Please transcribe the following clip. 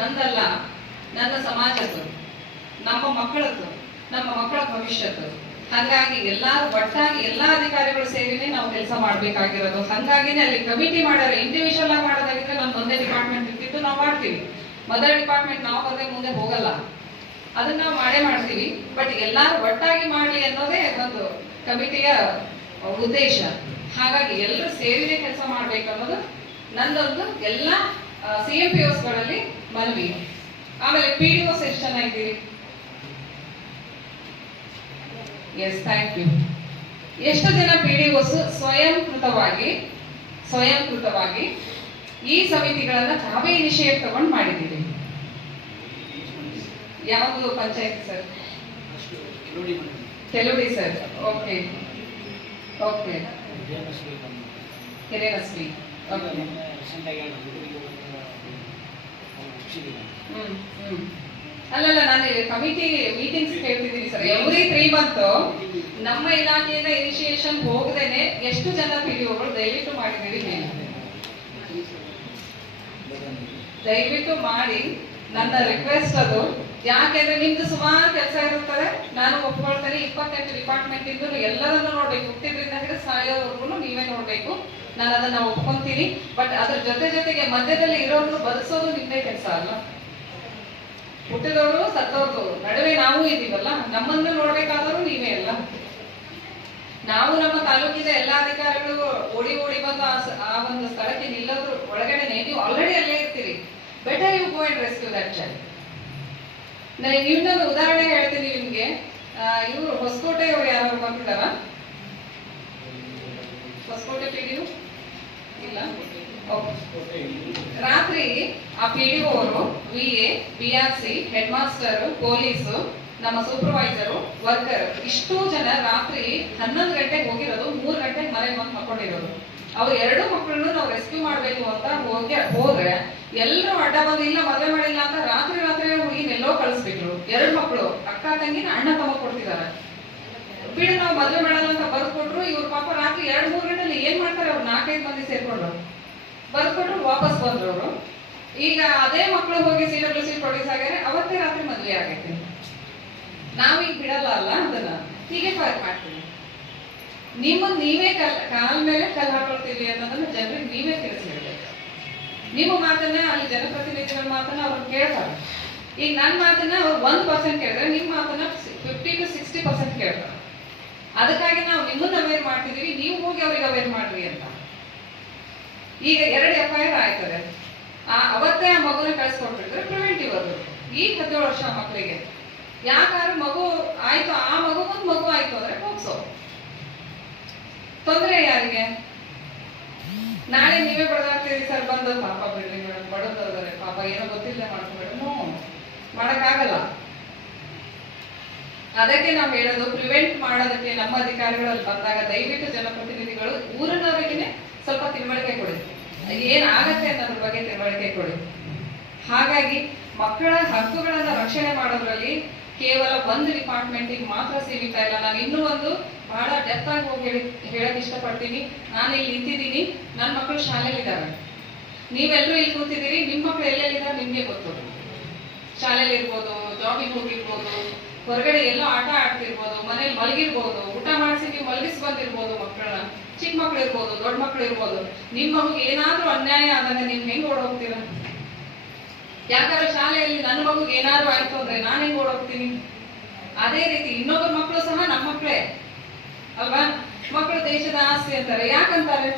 ನಂದಲ್ಲ, ನನ್ನ ಸಮಾಜದ್ದು, ನಮ್ಮ ಮಕ್ಕಳದ್ದು, ನಮ್ಮ ಮಕ್ಕಳ ಭವಿಷ್ಯದ್ದು. ಹಾಗಾಗಿ ಎಲ್ಲಾರು ಒಟ್ಟಾಗಿ ಎಲ್ಲಾ ಅಧಿಕಾರಿಗಳು ಸೇರಿನೇ ನಾವು ಕೆಲಸ ಮಾಡ್ಬೇಕಾಗಿರೋದು. ಹಾಗಾಗಿನೇ ಅಲ್ಲಿ ಕಮಿಟಿ ಮಾಡ್ಯಾರ. ಇಂಡಿವಿಜುವಲ್ ಆಗಿ ಮಾಡೋದಾಗಿದ್ರೆ ನಮ್ದು ಒಂದೇ ಡಿಪಾರ್ಟ್ಮೆಂಟ್ ಇರ್ತಿದ್ದು ನಾವು ಮಾಡ್ತೀವಿ. ಮದರ್ ಡಿಪಾರ್ಟ್ಮೆಂಟ್ ನಾವು ಬಂದ್ರೆ ಮುಂದೆ ಹೋಗಲ್ಲ, ಅದನ್ನ ನಾವು ಮಾಡೇ ಮಾಡ್ತೀವಿ. ಬಟ್ ಎಲ್ಲಾರು ಒಟ್ಟಾಗಿ ಮಾಡ್ಲಿ ಅನ್ನೋದೇ ಒಂದು ಕಮಿಟಿಯ ಉದ್ದೇಶ. ಹಾಗಾಗಿ ಎಲ್ಲರೂ ಸೇರಿನೇ ಕೆಲಸ ಮಾಡ್ಬೇಕು ಅನ್ನೋದು ನಂದೊಂದು ಎಲ್ಲ CMPOsಗಳಲ್ಲಿ ಮನವಿ. ಆಮೇಲೆ PDOs ಎಷ್ಟು ಜನ ಇದ್ದೀರಿ? Yes, thank you. ಎಷ್ಟು ಜನ PDOs ಸ್ವಯಂಕೃತವಾಗಿ ಈ ಸಮಿತಿಗಳನ್ನ ತಾವೇ ಇನಿಷಿಯೇಟ್ ತಗೊಂಡು ಮಾಡಿದ್ದೀರಿ? ಯಾವುದು ಪಂಚಾಯತ್ ಸರ್? ಕೆಲುಡಿ ಸರ್. Okay okay. ಕೆರೆನಸ್ಲಿ. ಅಲ್ಲಲ್ಲ, ನಾನು ಕಮಿಟಿ ಮೀಟಿಂಗ್ಸ್ ಕೇಳ್ತಿದ್ದೀನಿ ಸರ್. ಎವ್ರಿ 3 months ನಮ್ಮ ಇಲಾಖೆಯಿಂದ ಇನಿಷಿಯೇಷನ್ ಹೋಗದೇನೆ ಎಷ್ಟು ಜನ PDOಗಳು ದಯವಿಟ್ಟು ಮಾಡಿದ್ದೀರಿ ಹೇಳಿ. ದಯವಿಟ್ಟು ಮಾಡಿ, ನನ್ನ ರಿಕ್ವೆಸ್ಟ್ ಅದು. ಯಾಕೆಂದ್ರೆ ನಿಮ್ದು ಸುಮಾರು ಕೆಲಸ ಇರುತ್ತದೆ, ನಾನು ಒಪ್ಕೊಳ್ತೇನೆ. 28 ಡಿಪಾರ್ಟ್ಮೆಂಟ್ ಇಂದ ಎಲ್ಲರನ್ನು ನೋಡ್ಬೇಕು, ಹುಟ್ಟಿದ್ರಿಂದ ಹಿಡಿದು ಸಾಯೋವರೆಗೂ ನೀವೇ ನೋಡ್ಬೇಕು. ನಾನು ಅದನ್ನ ಒಪ್ಕೊಂತೀನಿ. ಬಟ್ ಅದ್ರ ಜೊತೆಗೆ ಮಧ್ಯದಲ್ಲಿ ಇರೋರು ಬದುಸೋದು ನಿಮ್ದೇ ಕೆಲಸ ಅಲ್ಲ. ಹುಟ್ಟಿದವರು ಸತ್ತವ್ರದು ನಡುವೆ ನಾವು ಇದೀವಲ್ಲ, ನಮ್ಮನ್ನು ನೋಡ್ಬೇಕಾದರೂ ನೀವೇ ಅಲ್ಲ. ನಾವು ನಮ್ಮ ತಾಲೂಕಿನ ಎಲ್ಲಾ ಅಧಿಕಾರಿಗಳು ಓಡಿ ಬಂದು ಆ ಒಂದು ಸ್ಥಳಕ್ಕೆ ನಿಲ್ಲೋದ್ರ ಒಳಗಡೆನೆ ನೀವು ಆಲ್ರೆಡಿ ಅಲ್ಲೇ ಇರ್ತೀರಿ. Better you go and rescue that child. ನಾನು ಇನ್ನೊಂದು ಉದಾಹರಣೆ ಹೇಳ್ತೀನಿ ನಿಮ್ಗೆ. ಇವರು ಹೊಸಕೋಟೆ ಅವರು ಯಾರು ಬಂದಿದ್ದಾರ? ಹೊಸಕೋಟೆ PDO ಇಲ್ಲ. ರಾತ್ರಿ ಆ PDO ಅವರು, VA, BRC, head master, police, ನಮ್ಮ ಸೂಪರ್ವೈಸರು, ವರ್ಕರ್ ಇಷ್ಟೂ ಜನ ರಾತ್ರಿ 11 ಗಂಟೆಗೆ ಹೋಗಿರೋದು, 3 ಗಂಟೆಗೆ ಮನೆಗೆ ಬಂದು ಮಕ್ಕೊಂಡಿರೋದು. ಅವ್ರು 2 ಮಕ್ಕಳನ್ನು ನಾವು ರೆಸ್ಕ್ಯೂ ಮಾಡ್ಬೇಕು ಅಂತ ಹೋದ್ರೆ ಎಲ್ಲರೂ ಅಡ್ಡ ಬಂದು ಇಲ್ಲ ಮದುವೆ ಮಾಡಿಲ್ಲ ಅಂತ ರಾತ್ರಿ ಹುಡುಗಿನ ಎಲ್ಲೋ ಕಳಿಸ್ಬಿಟ್ರು. 2 ಮಕ್ಕಳು, ಅಕ್ಕ ತಂಗಿನ ಅಣ್ಣ ತಮ್ಮ ಕೊಡ್ತಿದಾರೆ. ಬಿಡು ನಾವು ಮದುವೆ ಮಾಡಲ್ಲ ಅಂತ ಬರ್ಕೊಟ್ರು. ಇವ್ರ ಪಾಪ ರಾತ್ರಿ 2-3 ಗಂಟೆಲಿ ಏನ್ ಮಾಡ್ತಾರೆ? ಅವ್ರು 4-5 ಮಂದಿ ಸೇರ್ಕೊಂಡು ಬರ್ಕೊಟ್ರು, ವಾಪಸ್ ಬಂದ್ರು ಅವರು. ಈಗ ಅದೇ ಮಕ್ಕಳು ಹೋಗಿ CWC ಪ್ರೊಡ್ಯೂಸ್ ಆಗ್ಯಾರೆ, ಅವತ್ತೇ ರಾತ್ರಿ ಮದುವೆ ಆಗೈತೆ. ನಾವೀಗ ಬಿಡಲ್ಲ ಅಲ್ಲ, ಅದನ್ನ ಹೀಗೆ ಫೈರ್ ಮಾಡ್ತೀವಿ. ನೀವೇ ಕಾಲ ಮೇಲೆ ಕಲ್ಲು ಹಾಕೊಳ್ತೀವಿ ಅನ್ನೋದನ್ನ ಜನರಿಗೆ ನೀವೇ ತಿಳಿಸ್ಬಿಡ್ಬೇಕು. ನಿಮ್ಮ ಮಾತನ್ನ ಅಲ್ಲಿ ಜನಪ್ರತಿನಿಧಿಗಳ ಮಾತನ್ನ ಅವ್ರು ಕೇಳ್ತಾರೆ. ಈಗ ನನ್ನ ಮಾತನ್ನ ಅವ್ರು 1% ಕೇಳಿದ್ರೆ ನಿಮ್ಮ ಮಾತನ್ನ 50 to 60% ಕೇಳ್ತಾರೆ. ಅದಕ್ಕಾಗಿ ನಾವು ನಿಮ್ಮನ್ನ ಅವೇರ್ ಮಾಡ್ತಿದೀವಿ, ನೀವು ಹೋಗಿ ಅವ್ರಿಗೆ ಅವೇರ್ ಮಾಡ್ರಿ ಅಂತ. ಈಗ 2 FIR ಆಯ್ತದೆ. ಅವತ್ತೇ ಆ ಮಗುನ ಕಳಿಸ್ಕೊಟ್ಬಿಟ್ರೆ ಪ್ರಿವೆಂಟಿವ್ ಅದು. ಈ 17 ವರ್ಷ ಮಕ್ಕಳಿಗೆ ಯಾಕಾದ್ರೂ ಮಗು ಆಯ್ತು, ಆ ಮಗುಗೊಂದು ಮಗು ಆಯ್ತು ಅಂದ್ರೆ ಹೋಗ್ಸೋ. ತೊಂದರೆ ಯಾರಿಗೆ? ನಾಳೆ ನೀವೇ ಬಡದಾಗ್ತೀರಿ ಸರ್ ಬಂದು, ಪಾಪ ಬಿಡ್ರಿ ಮೇಡಮ್, ಬಡದಾದ್ರೆ ಪಾಪ ಏನೋ ಗೊತ್ತಿಲ್ಲ ಮಾಡ್ಕೊಬೇಡ. ಮಾಡಕ್ಕಾಗಲ್ಲ. ಅದಕ್ಕೆ ನಾವು ಹೇಳೋದು, ಪ್ರಿವೆಂಟ್ ಮಾಡೋದಕ್ಕೆ ನಮ್ಮ ಅಧಿಕಾರಿಗಳಲ್ಲಿ ಬಂದಾಗ ದಯವಿಟ್ಟು ಜನಪ್ರತಿನಿಧಿಗಳು ಊರಿನವರಿಗೇನೆ ಸ್ವಲ್ಪ ತಿಳುವಳಿಕೆ ಕೊಡಿ, ಏನಾಗತ್ತೆ ಅನ್ನೋದ್ರ ಬಗ್ಗೆ ತಿಳುವಳಿಕೆ ಕೊಡಿ. ಹಾಗಾಗಿ ಮಕ್ಕಳ ಹಕ್ಕುಗಳನ್ನ ರಕ್ಷಣೆ ಮಾಡೋದ್ರಲ್ಲಿ ಕೇವಲ ಒಂದು ಡಿಪಾರ್ಟ್ಮೆಂಟಿಗೆ ಮಾತ್ರ ಸೀಮಿತ ಇಲ್ಲ. ನಾನು ಇನ್ನೂ ಒಂದು ಬಹಳ ಡೆಪ್ತ್ ಆಗಿ ಹೋಗಿ ಹೇಳಕ್ ಇಷ್ಟಪಡ್ತೀನಿ. ನಾನು ಇಲ್ಲಿ ನಿಂತಿದ್ದೀನಿ, ನನ್ನ ಮಕ್ಕಳು ಶಾಲೆಯಲ್ಲಿದ್ದಾರೆ, ನೀವೆಲ್ಲರೂ ಇಲ್ಲಿ ಕೂತಿದ್ದೀರಿ. ನಿಮ್ಮ ಮಕ್ಕಳು ಎಲ್ಲೆಲ್ಲಿದ್ದಾರೆ ನಿಮ್ಗೆ ಗೊತ್ತು. ಶಾಲೆಯಲ್ಲಿ ಇರ್ಬೋದು, ಜಾಬಿಗೆ ಹೋಗಿರ್ಬೋದು, ಹೊರಗಡೆ ಎಲ್ಲೋ ಆಟ ಆಡ್ತಿರ್ಬೋದು, ಮನೇಲಿ ಮಲಗಿರ್ಬೋದು, ಊಟ ಮಾಡಿಸಿ ನೀವು ಮಲಗಿಸಿ ಬಂದಿರ್ಬೋದು ಮಕ್ಕಳನ್ನ. ಚಿಕ್ಕ ಮಕ್ಳು ಇರ್ಬೋದು, ದೊಡ್ಡ ಮಕ್ಳು ಇರ್ಬೋದು. ನಿಮ್ಮ ಮಗುಗೆ ಏನಾದ್ರೂ ಅನ್ಯಾಯ ಆದಾಗ ನೀವು ಹೆಂಗ್ ಓಡೋಗ್ತೀರ? ಯಾಕಂದ್ರೆ ಶಾಲೆಯಲ್ಲಿ ನನ್ನ ಮಗುಗೆ ಏನಾದ್ರು ಆಯ್ತು ಅಂದ್ರೆ ನಾನು ಹೆಂಗ್ ಓಡೋಗ್ತೀನಿ? ಅದೇ ರೀತಿ ಇನ್ನೊಬ್ಬರ ಮಕ್ಕಳು ಸಹ ನಮ್ಮ ಮಕ್ಕಳೇ ಅಲ್ವಾ? ಮಕ್ಕಳು ದೇಶದ ಆಸ್ತಿ ಅಂತಾರೆ. ಯಾಕಂತಾರೆ?